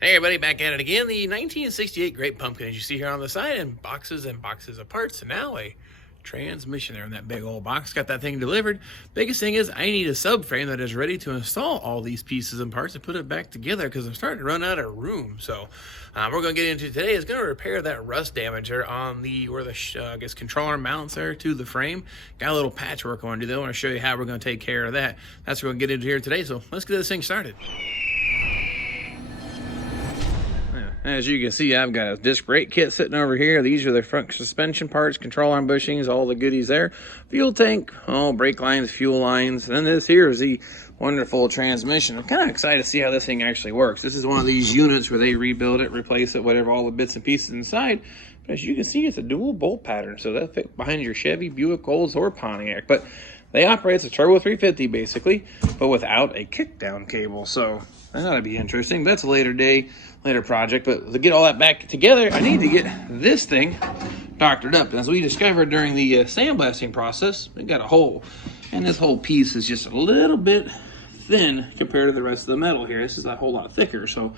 Hey everybody, back at it again. The 1968 Great Pumpkin, as you see here on the side, and boxes of parts, and now a transmission there in that big old box. Got that thing delivered. Biggest thing is I need a subframe that is ready to install all these pieces and parts and put it back together because I'm starting to run out of room. So we're going to get into today is going to repair that rust damage there on the where the I guess controller mounts there to the frame. Got a little patchwork I want to do. I want to show you how we're going to take care of that. That's what we're going to get into here today. So let's get this thing started. As you can see, I've got a disc brake kit sitting over here. These are the front suspension parts, control arm bushings, all the goodies there. Fuel tank, brake lines, fuel lines. And then this here is the wonderful transmission. I'm kind of excited to see how this thing actually works. This is one of these units where they rebuild it, replace it, whatever, all the bits and pieces inside. But as you can see, it's a dual bolt pattern. So that fit behind your Chevy, Buick, Olds, or Pontiac. But they operate as a Turbo 350 basically, but without a kickdown cable. So that ought to be interesting. That's a later project. But to get all that back together, I need to get this thing doctored up. As we discovered during the sandblasting process, we got a hole. And this whole piece is just a little bit thin compared to the rest of the metal here. This is a whole lot thicker. So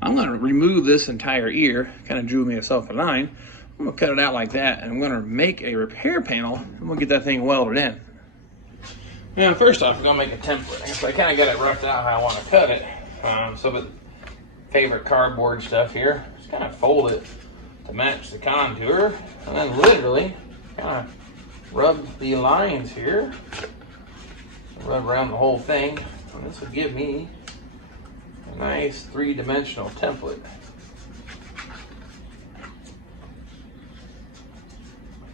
I'm going to remove this entire ear. Kind of drew myself a line. I'm going to cut it out like that. And I'm going to make a repair panel. And we'll get that thing welded in. Now, first off, we're going to make a template. So I kind of got it roughed out how I want to cut it. Some of the favorite cardboard stuff here. Just kind of fold it to match the contour. And then literally kind of rub the lines here. Rub around the whole thing. And this will give me a nice three-dimensional template.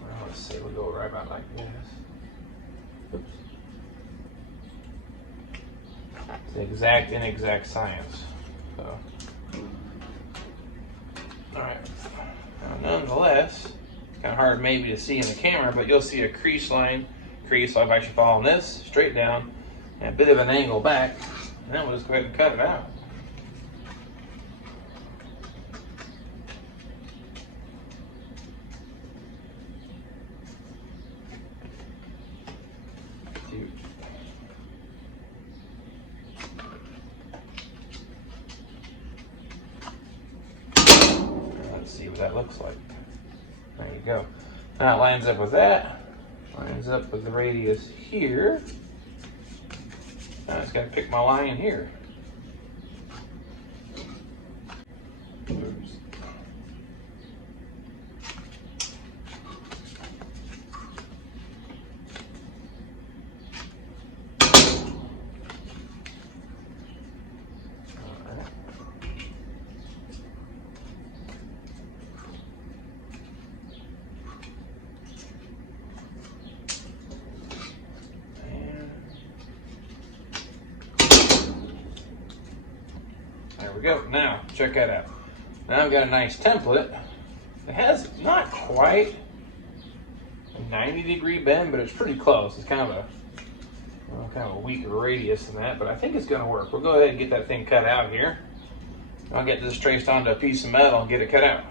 Well, let's see, we'll go right about like this. Oops. It's exact, inexact science. So, all right. Now, nonetheless, it's kind of hard maybe to see in the camera, but you'll see a crease line. So I'm actually following this straight down, and a bit of an angle back, and then we'll just go ahead and cut it out. Let's see what that looks like. There you go. Now it lines up with that. Lines up with the radius here. Now I just got to pick my line here. Oops. There we go. Now, check that out. Now I've got a nice template. It has not quite a 90-degree bend, but it's pretty close. It's kind of a weaker radius than that, but I think it's going to work. We'll go ahead and get that thing cut out here. I'll get this traced onto a piece of metal and get it cut out.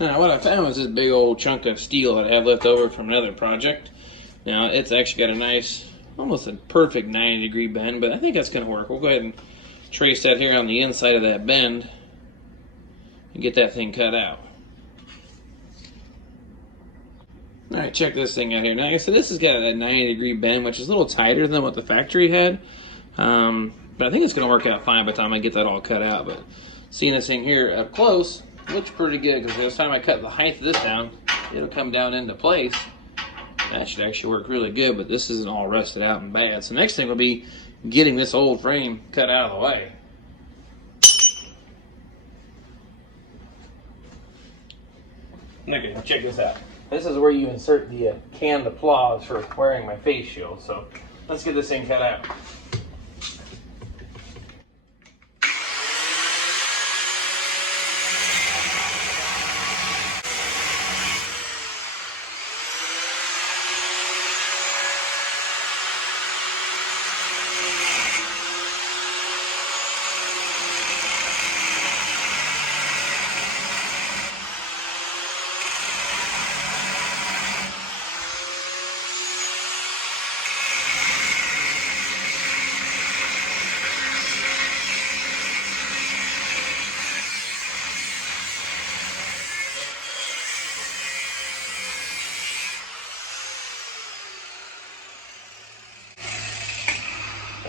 Now, what I found was this big old chunk of steel that I have left over from another project. Now, it's actually got a nice, almost a perfect 90-degree bend, but I think that's going to work. We'll go ahead and trace that here on the inside of that bend and get that thing cut out. All right, check this thing out here. Now, like I said, this has got that 90-degree bend, which is a little tighter than what the factory had. But I think it's going to work out fine by the time I get that all cut out. But seeing this thing here up close looks pretty good, because by the time I cut the height of this down, it'll come down into place. That should actually work really good, but this isn't all rusted out and bad. So next thing will be getting this old frame cut out of the way. Okay, check this out. This is where you insert the canned applause for wearing my face shield. So let's get this thing cut out.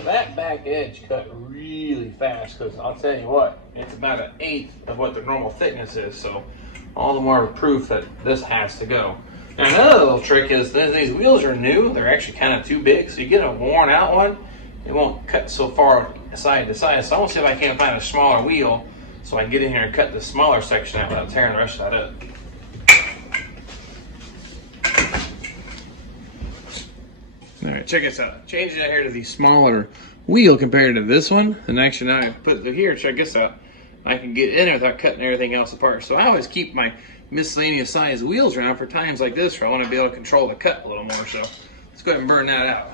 That back edge cut really fast, because I'll tell you what, it's about 1/8 of what the normal thickness is, so all the more proof that this has to go. Now another little trick is that these wheels are new, they're actually kind of too big, so you get a worn out one, it won't cut so far side to side. So I'm gonna see if I can find a smaller wheel so I can get in here and cut the smaller section out without tearing the rest of that up. All right, check this out. Changing it here to the smaller wheel compared to this one. And actually now I put it here, check this out. I can get in there without cutting everything else apart. So I always keep my miscellaneous size wheels around for times like this where I want to be able to control the cut a little more. So let's go ahead and burn that out.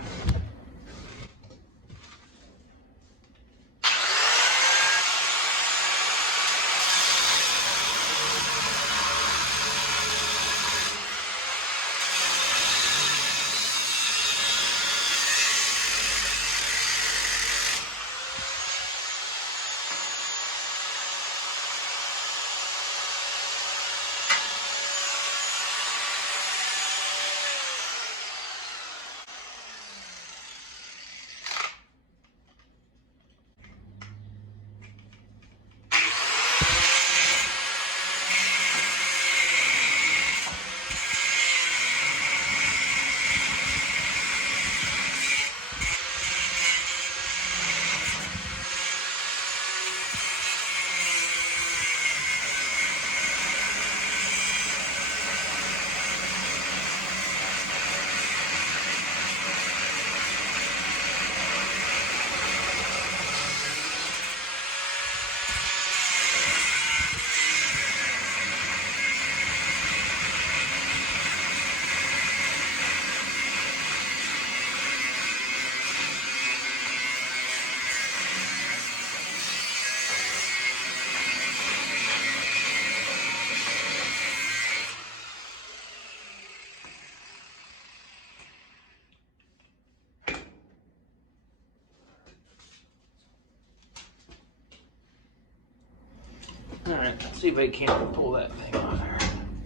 All right, let's see if I can't pull that thing on there.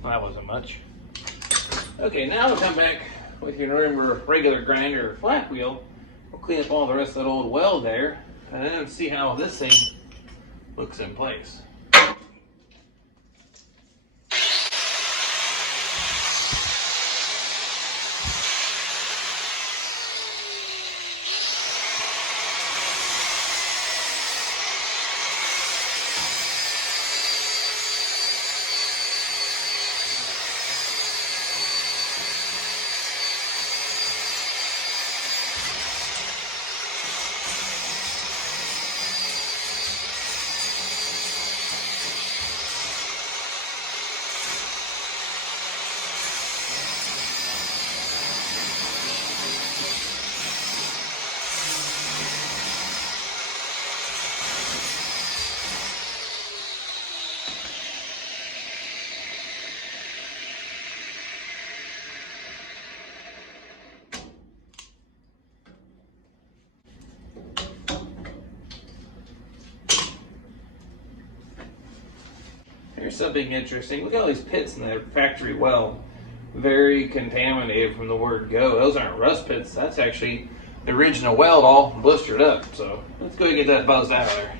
Well, that wasn't much. Okay, now we'll come back with your normal regular grinder or flat wheel. We'll clean up all the rest of that old weld there, and then see how this thing looks in place. Here's something interesting. Look at all these pits in the factory weld. Very contaminated from the word go. Those aren't rust pits. That's actually the original weld all blistered up. So let's go and get that buzzed out of there.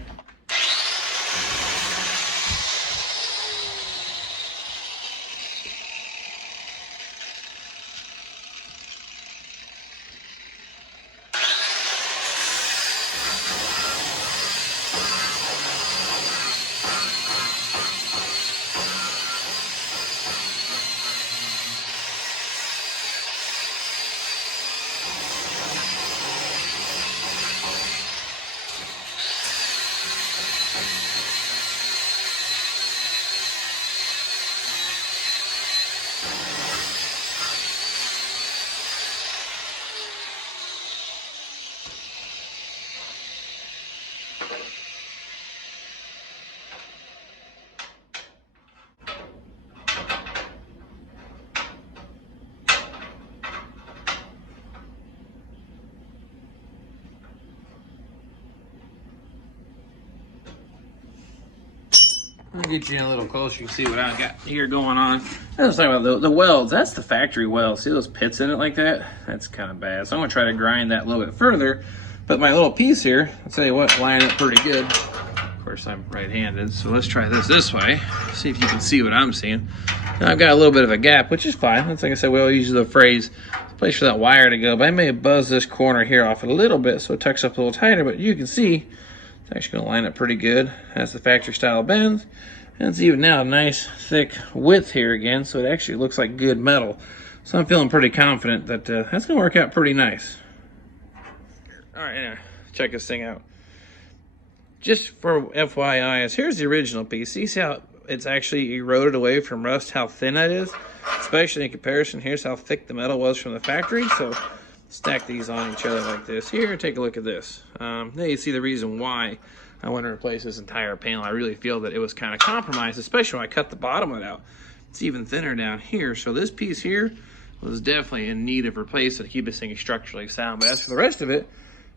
I'll get you in a little closer. You can see what I got here going on. I was talking about the welds. That's the factory weld. See those pits in it like that? That's kind of bad. So I'm going to try to grind that a little bit further But my little piece here, I'll tell you what, lined up pretty good. Of course, I'm right-handed, so let's try this way. See if you can see what I'm seeing. Now, I've got a little bit of a gap, which is fine. That's like I said, we always use the phrase, place for that wire to go. But I may have buzzed this corner here off a little bit, so it tucks up a little tighter. But you can see it's actually going to line up pretty good. Has the factory style bends. And it's even now a nice thick width here again, so it actually looks like good metal. So I'm feeling pretty confident that that's going to work out pretty nice. All right, now, check this thing out. Just for FYI, here's the original piece. See how it's actually eroded away from rust, how thin that is? Especially in comparison, here's how thick the metal was from the factory. So stack these on each other like this. Here, take a look at this. Now you see the reason why I want to replace this entire panel. I really feel that it was kind of compromised, especially when I cut the bottom of it out. It's even thinner down here. So this piece here was definitely in need of replacement to keep this thing structurally sound. But as for the rest of it,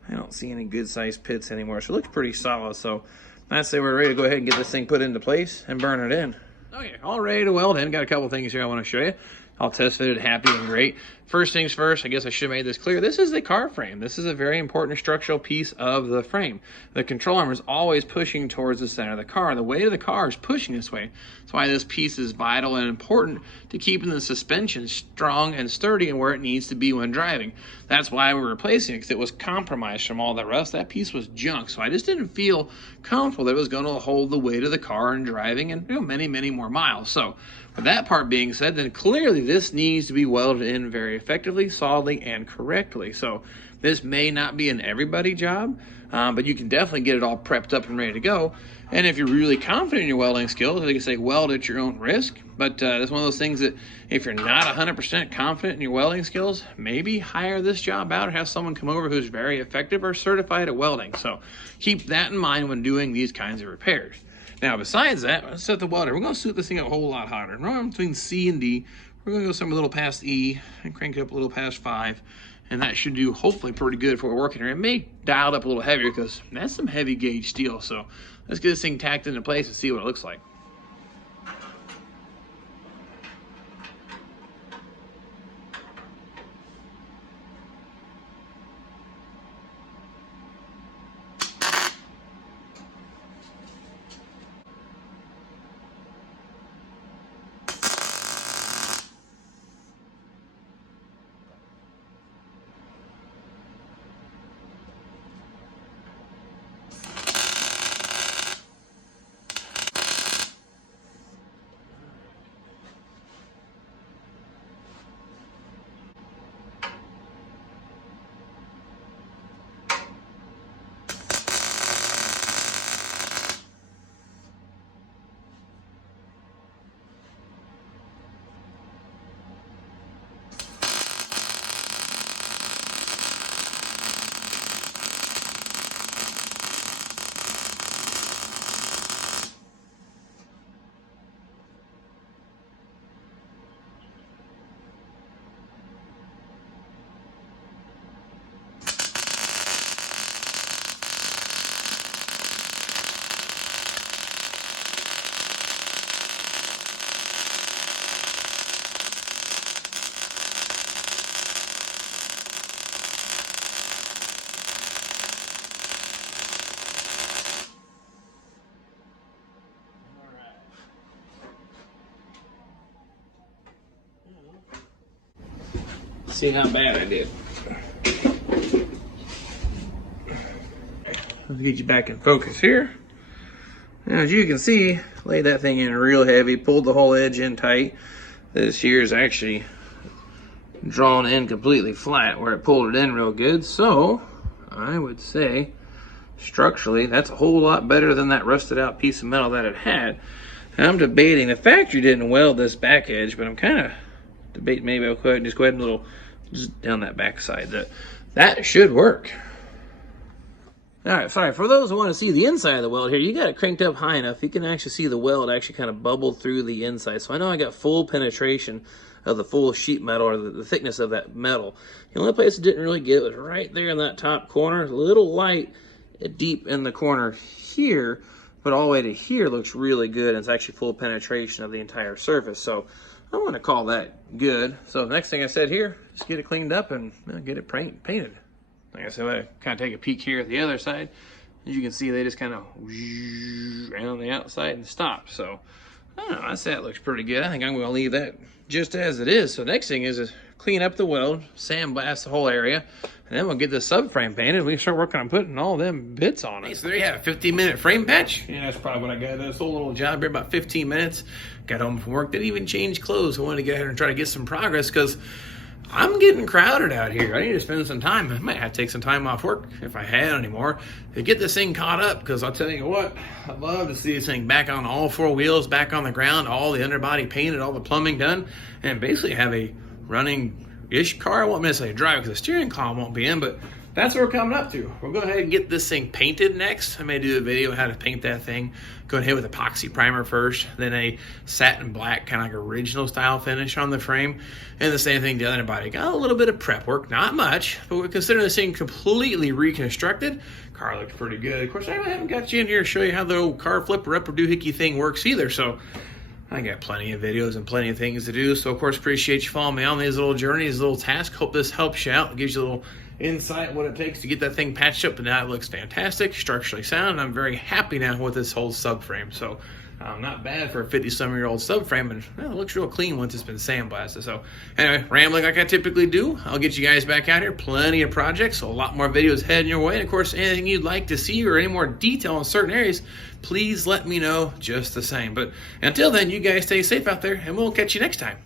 I don't see any good sized pits anymore. So it looks pretty solid. So I'd say we're ready to go ahead and get this thing put into place and burn it in. Okay, all ready to weld in. Got a couple things here I want to show you. All test fitted, happy and great. First things first, I guess I should have made this clear. This is the car frame. This is a very important structural piece of the frame. The control arm is always pushing towards the center of the car. The weight of the car is pushing this way. That's why this piece is vital and important to keeping the suspension strong and sturdy and where it needs to be when driving. That's why we're replacing it, because it was compromised from all the rust. That piece was junk, so I just didn't feel comfortable that it was going to hold the weight of the car and driving and many, many more miles. So with that part being said, then clearly this needs to be welded in very effectively, solidly, and correctly. So this may not be an everybody job, but you can definitely get it all prepped up and ready to go. And if you're really confident in your welding skills, like I say, weld at your own risk. But it's one of those things that if you're not 100% confident in your welding skills, maybe hire this job out or have someone come over who's very effective or certified at welding. So keep that in mind when doing these kinds of repairs. Now, besides that, let's set the welder. We're going to suit this thing up a whole lot hotter. Right between C and D, we're going to go somewhere a little past E and crank it up a little past 5. And that should do hopefully pretty good for what we're working here. It may dial it up a little heavier because that's some heavy gauge steel. So let's get this thing tacked into place and see what it looks like. See how bad I did. Let's get you back in focus here. Now, as you can see, laid that thing in real heavy, pulled the whole edge in tight. This here is actually drawn in completely flat where it pulled it in real good. So I would say structurally that's a whole lot better than that rusted out piece of metal that it had. Now, I'm debating, the factory didn't weld this back edge, but I'm kind of debating maybe I'll just go ahead and just down that back side. That should work. All right, sorry, for those who want to see the inside of the weld here, you got it cranked up high enough, you can actually see the weld actually kind of bubble through the inside. So I know I got full penetration of the full sheet metal, or the thickness of that metal. The only place it didn't really get was right there in that top corner, a little light deep in the corner here, but all the way to here looks really good, and it's actually full penetration of the entire surface. So I'm going to call that good. So the next thing I said here, just get it cleaned up and get it painted. Like I said, I kind of take a peek here at the other side. As you can see, they just kind of around the outside and stop. So I don't know, I say that looks pretty good. I think I'm going to leave that just as it is. So next thing is clean up the weld, sandblast the whole area, and then we'll get the subframe painted. We can start working on putting all them bits on it. So there you have it, 15-minute frame patch. Yeah, that's probably what I got. This whole little job here, about 15 minutes. Got home from work, didn't even change clothes. I wanted to get ahead and try to get some progress because I'm getting crowded out here. I need to spend some time. I might have to take some time off work if I had any more to get this thing caught up, because I'll tell you what, I'd love to see this thing back on all four wheels, back on the ground, all the underbody painted, all the plumbing done, and basically have a running-ish car. I won't necessarily drive because the steering column won't be in, but that's what we're coming up to. We'll go ahead and get this thing painted next. I may do a video on how to paint that thing. Go ahead with epoxy primer first, then a satin black, kind of like original style finish on the frame, and the same thing to the underbody. Got a little bit of prep work, not much, but we're considering this thing completely reconstructed. Car looks pretty good. Of course, I haven't got you in here to show you how the old car flipper upper doohickey thing works either, so I got plenty of videos and plenty of things to do. So of course, appreciate you following me on these little journeys, little tasks. Hope this helps you out. It gives you a little insight what it takes to get that thing patched up, and now it looks fantastic, structurally sound, and I'm very happy now with this whole subframe. So not bad for a 50-some-year-old subframe, and well, it looks real clean once it's been sandblasted. So anyway, rambling like I typically do, I'll get you guys back out here. Plenty of projects, so a lot more videos heading your way. And of course, anything you'd like to see or any more detail in certain areas, please let me know just the same. But until then, you guys stay safe out there, and we'll catch you next time.